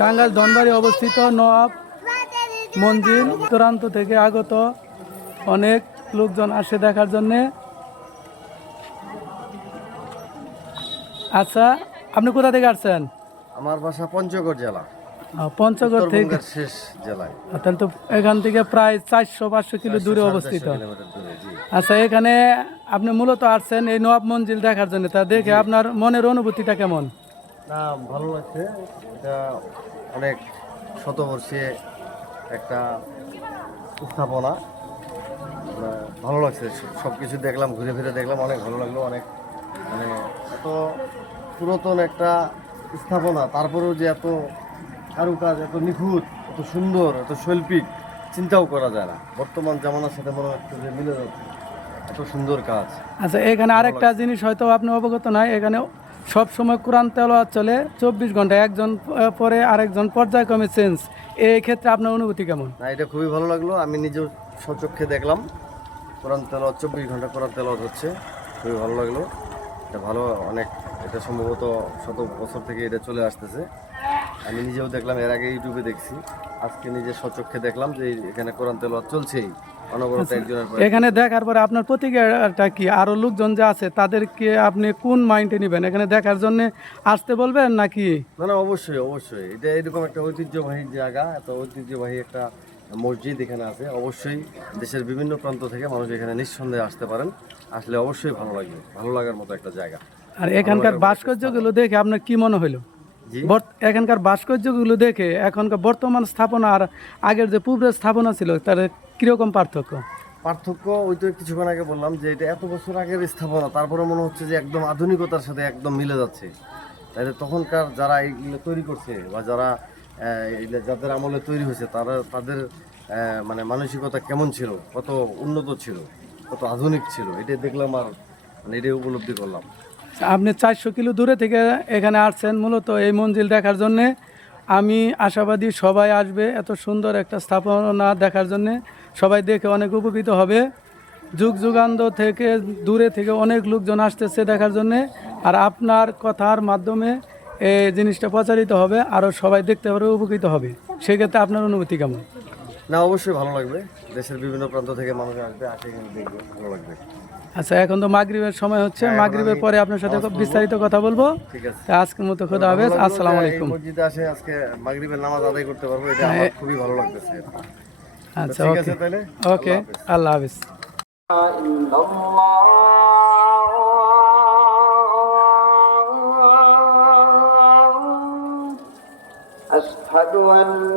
টাঙ্গাইল ধনবাড়ি অবস্থিত নওয়াব মঞ্জিল দূরান্ত থেকে আগত অনেক লোকজন আসে দেখার জন্যে। আচ্ছা আপনি কোথা থেকে আসছেন? আমার বাসা পঞ্চগড় জেলা। পঞ্চগড় থেকে। শেষ জেলায়। তাহলে তো এখান থেকে প্রায় চারশো পাঁচশো কিলো দূরে অবস্থিত। আচ্ছা এখানে আপনি মূলত আসছেন এই নবাব মঞ্জিল দেখার জন্য। তা দেখে আপনার মনের অনুভূতিটা কেমন? না ভালো লাগছে। এটা অনেক শতবর্ষে একটা স্থাপনা ভালো লাগছে সব কিছু দেখলাম ঘুরে ফিরে দেখলাম অনেক ভালো লাগল অনেক মানে এত পুরাতন একটা স্থাপনা তারপরেও যে এত কারুকাজ এত নিখুঁত এত সুন্দর এত শৈল্পিক চিন্তাও করা যায় না। বর্তমান জামানার সাথে মনে হচ্ছে যে মিলে যাচ্ছে। এত সুন্দর কাজ। আচ্ছা এখানে আরেকটা জিনিস হয়তো আপনি অবগত নয় এখানে সব সময় কোরআন তেলাওয়াত চলে, চব্বিশ ঘণ্টা একজন পরে আরেকজন পর্যায়ক্রমে চেঞ্জ এই ক্ষেত্রে আপনার অনুভূতি কেমন? না, এটা খুবই ভালো লাগল। আমি নিজেও সচক্ষে দেখলাম। কোরআন তেলাওয়াত, চব্বিশ ঘণ্টা কোরআন তেলাওয়াত হচ্ছে। খুবই ভালো লাগল। এটা ভালো, অনেক, এটা সম্ভবত শত বছর থেকে এটা চলে আসতেছে। আমি নিজেও দেখলাম, এর আগে ইউটিউবে দেখছি। আজকে নিজে সচক্ষে দেখলাম যে এখানে কোরআন তেলাওয়াত চলছেই। অনবরত একজনের পর। এখানে দেখার পরে আপনার প্রতিক্রিয়াটা কি? আরও লোকজন যে আছে তাদেরকে আপনি কোন মাইন্ডে নেবেন? এখানে দেখার জন্য আসতে বলবেন নাকি? না না অবশ্যই অবশ্যই। এটা এরকম একটা ঐতিহ্যবাহী জায়গা এত ঐতিহ্যবাহী একটা মসজিদ এখানে আছে। অবশ্যই দেশের বিভিন্ন প্রান্ত থেকে মানুষ এখানে নিঃসন্দেহে আসতে পারেন। আসলে অবশ্যই ভালো লাগবে। ভালো লাগার মতো একটা জায়গা। আর এখানকার ভাস্কর্যগুলো দেখে আপনার কি মনে হলো এখানকার ভাস্কর্যগুলো দেখে এখনকার বর্তমান স্থাপনা আর আগের যে পূর্বের স্থাপনা ছিল তার কীরকম পার্থক্য? পার্থক্য ওই তো কিছুক্ষণ আগে বললাম যে এটা এত বছর আগের স্থাপনা তারপরে মনে হচ্ছে যে একদম আধুনিকতার সাথে একদম মিলে যাচ্ছে। তাহলে তখনকার যারা এইগুলো তৈরি করছে বা যারা যাদের আমলে তৈরি হয়েছে তারা তাদের মানে মানসিকতা কেমন ছিল? কত উন্নত ছিল? কত আধুনিক ছিল? এটা দেখলাম আর মানে এটাই উপলব্ধি করলাম। আপনি চারশো কিলো দূরে থেকে এখানে আসছেন মূলত এই মঞ্জিল দেখার জন্যে। আমি আশাবাদী সবাই আসবে, এত সুন্দর একটা স্থাপনা দেখার জন্যে। সবাই দেখে অনেক উপকৃত হবে। যুগ যুগান্ত থেকে দূরে থেকে অনেক লোকজন আসতেছে দেখার জন্যে। আর আপনার কথার মাধ্যমে এই জিনিসটা প্রচারিত হবে আরও সবাই দেখতে পারবে, উপকৃত হবে। সেক্ষেত্রে আপনার অনুভূতি কেমন? না, অবশ্যই ভালো লাগবে। দেশের বিভিন্ন প্রান্ত থেকে মানুষ আসবে, আসে দেখবে, ভালো লাগবে। আচ্ছা এখন তো মাগরিবের সময় হচ্ছে মাগরিবের পরে আপনার সাথে বিস্তারিত কথা বলবো ঠিক আছে তা আজকের মতো খোদা হাফেজ ভালো লাগলো আসসালামু যে আলাইকুম এই মসজিদে আসে আজকে মাগরিবের নামাজ আদায় করতে পারবো এটা আমার খুবই ভালো লাগতেছে আচ্ছা ঠিক ওকে আছে তাহলে ওকে আল্লাহ হাফিজ أشهد أن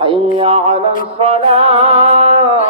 حي على الصلاة